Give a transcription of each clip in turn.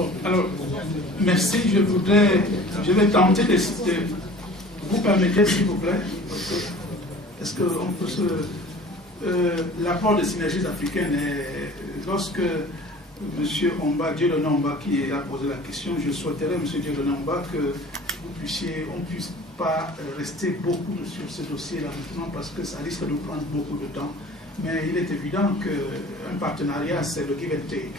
Bon, alors, merci. Je vais tenter de vous permettez, s'il vous plaît. Est-ce qu'on peut se... l'apport des synergies africaines est... Lorsque M. Dieudonné Omba, qui a posé la question, je souhaiterais, M. Dieudonné Omba, que on ne puisse pas rester beaucoup sur ce dossier-là maintenant, parce que ça risque de prendre beaucoup de temps. Mais il est évident qu'un partenariat, c'est le give and take.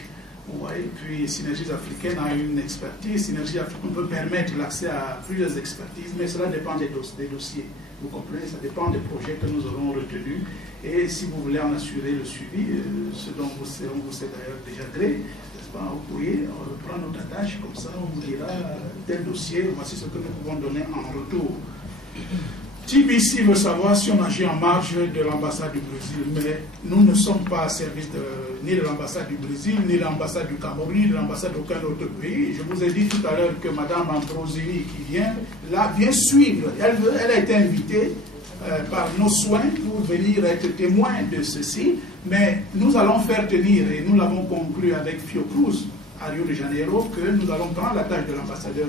Ouais, puis Synergies africaines a une expertise. Synergies africaines peut permettre l'accès à plusieurs expertises, mais cela dépend des dossiers. Vous comprenez, ça dépend des projets que nous aurons retenus. Et si vous voulez en assurer le suivi, ce dont on vous sait d'ailleurs déjà gré, n'est-ce pas, vous pourriez reprendre notre tâche, comme ça on vous dira tel dossier, voici ce que nous pouvons donner en retour. TBC veut savoir si on agit en marge de l'ambassade du Brésil, mais nous ne sommes pas à service ni de l'ambassade du Brésil, ni de l'ambassade du Cameroun, ni de l'ambassade d'aucun autre pays. Je vous ai dit tout à l'heure que Mme Ambrosini, qui vient là, vient suivre. Elle a été invitée par nos soins pour venir être témoin de ceci, mais nous allons faire tenir, et nous l'avons conclu avec Fiocruz à Rio de Janeiro, que nous allons prendre la tâche de l'ambassadeur,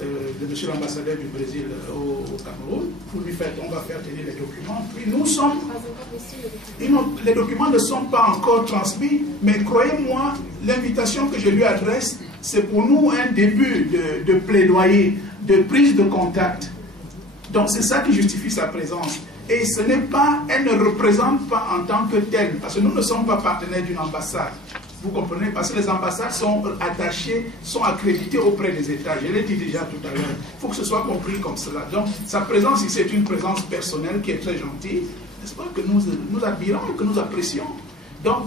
de monsieur l'ambassadeur du Brésil au Cameroun, pour lui faire, on va faire tenir les documents. Puis nous sommes, les documents ne sont pas encore transmis, mais croyez-moi, l'invitation que je lui adresse, c'est pour nous un début de plaidoyer, de prise de contact. Donc c'est ça qui justifie sa présence. Et ce n'est pas, elle ne représente pas en tant que telle, parce que nous ne sommes pas partenaires d'une ambassade. Vous comprenez? Parce que les ambassades sont attachées, sont accréditées auprès des États. Je l'ai dit déjà tout à l'heure. Il faut que ce soit compris comme cela. Donc, sa présence ici est une présence personnelle qui est très gentille, n'est-ce pas, que nous admirons, que nous apprécions. Donc,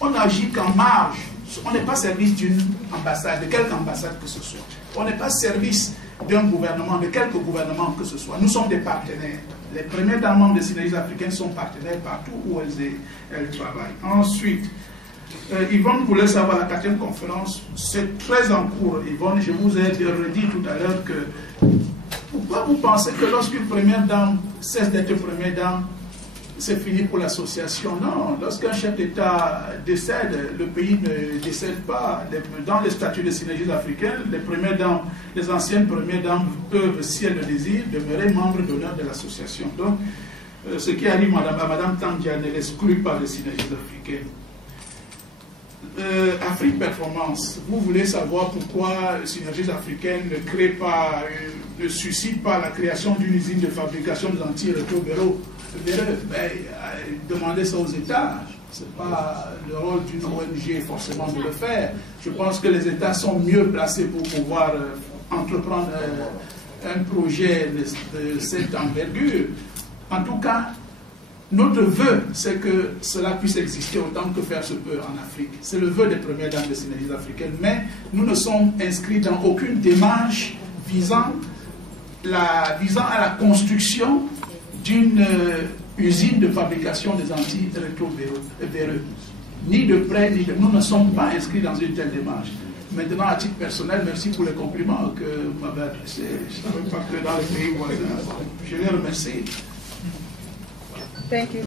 on n'agit qu'en marge. On n'est pas service d'une ambassade, de quelque ambassade que ce soit. On n'est pas service d'un gouvernement, de quelque gouvernement que ce soit. Nous sommes des partenaires. Les premiers membres des synergies africaines sont partenaires partout où elles travaillent. Ensuite, Yvonne voulait savoir la 4e conférence, c'est très en cours. Yvonne, je vous ai redit tout à l'heure que pourquoi vous pensez que lorsqu'une première dame cesse d'être première dame, c'est fini pour l'association? Non, lorsqu'un chef d'État décède, le pays ne décède pas. Dans les statuts des synergies africaines, les premières dames, les anciennes premières dames peuvent, si elles le désirent, demeurer membres d'honneur de l'association. Donc, ce qui arrive à Madame Tangia ne l'exclut pas les synergies africaines. Afrique Performance, vous voulez savoir pourquoi les synergies africaines ne suscitent pas la création d'une usine de fabrication de anti-rétro-véreux. Demandez ça aux États. Ce n'est pas le rôle d'une ONG forcément de le faire. Je pense que les États sont mieux placés pour pouvoir entreprendre un projet de cette envergure. En tout cas, notre vœu, c'est que cela puisse exister autant que faire se peut en Afrique. C'est le vœu des premières dames des synergies africaines. Mais nous ne sommes inscrits dans aucune démarche visant à la construction d'une usine de fabrication des anti-rétro-véreux. Ni de près, ni de... Nous ne sommes pas inscrits dans une telle démarche. Maintenant, à titre personnel, merci pour les compliments que vous m'avez adressés. Je ne savais pas que dans les pays voisins. Je les remercie. Thank you.